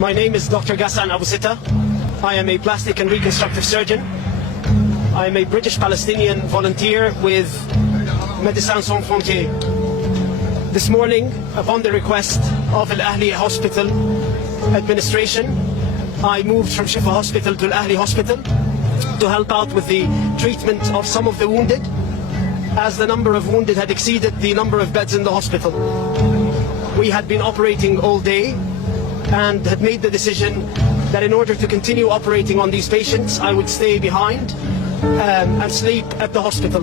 My name is Dr. Ghassan Abu Sita. I am a plastic and reconstructive surgeon. I am a British-Palestinian volunteer with Médecins Sans Frontières. This morning, upon the request of Al Ahli Hospital administration, I moved from Shifa Hospital to Al Ahli Hospital to help out with the treatment of some of the wounded, as the number of wounded had exceeded the number of beds in the hospital. We had been operating all day and had made the decision that in order to continue operating on these patients, I would stay behind and sleep at the hospital.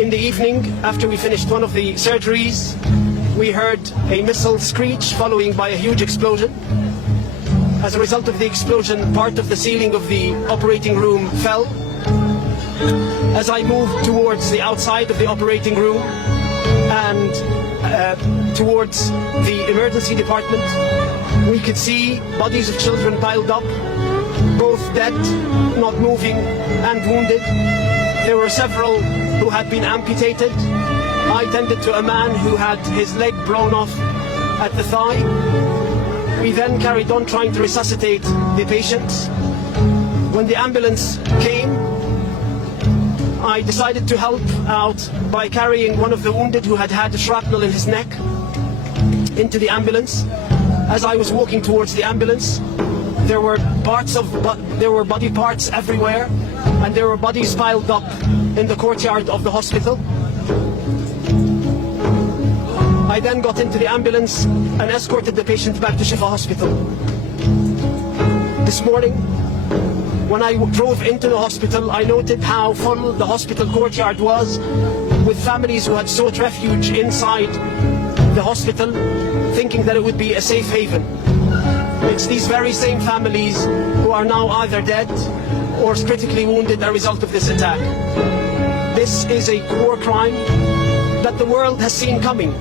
In the evening, after we finished one of the surgeries, we heard a missile screech following by a huge explosion. As a result of the explosion, part of the ceiling of the operating room fell. As I moved towards the outside of the operating room and towards the emergency department, we could see bodies of children piled up, both dead, not moving, and wounded. There were several who had been amputated. I tended to a man who had his leg blown off at the thigh. We then carried on trying to resuscitate the patients. When the ambulance came, I decided to help out by carrying one of the wounded who had had a shrapnel in his neck into the ambulance. As I was walking towards the ambulance, there were body parts everywhere, and there were bodies piled up in the courtyard of the hospital. I then got into the ambulance and escorted the patient back to Shifa Hospital. This morning, when I drove into the hospital, I noted how full the hospital courtyard was, with families who had sought refuge inside the hospital, thinking that it would be a safe haven. It's these very same families who are now either dead or critically wounded as a result of this attack. This is a war crime that the world has seen coming.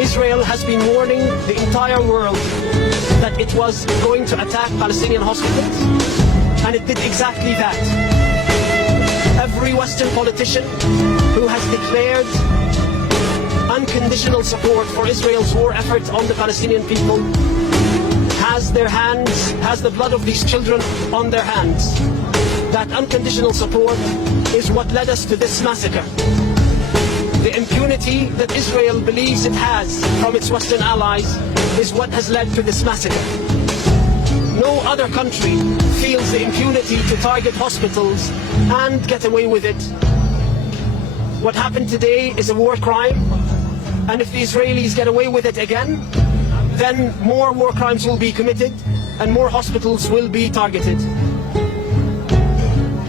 Israel has been warning the entire world that it was going to attack Palestinian hospitals, and it did exactly that. Every Western politician who has declared unconditional support for Israel's war effort on the Palestinian people has the blood of these children on their hands. That unconditional support is what led us to this massacre. The impunity that Israel believes it has from its Western allies is what has led to this massacre. No other country feels the impunity to target hospitals and get away with it. What happened today is a war crime, and if the Israelis get away with it again, then more war crimes will be committed and more hospitals will be targeted.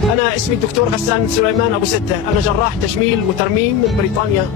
أنا اسمي الدكتور غسان سليمان أبو ستة. أنا جراح تجميل وترميم من بريطانيا.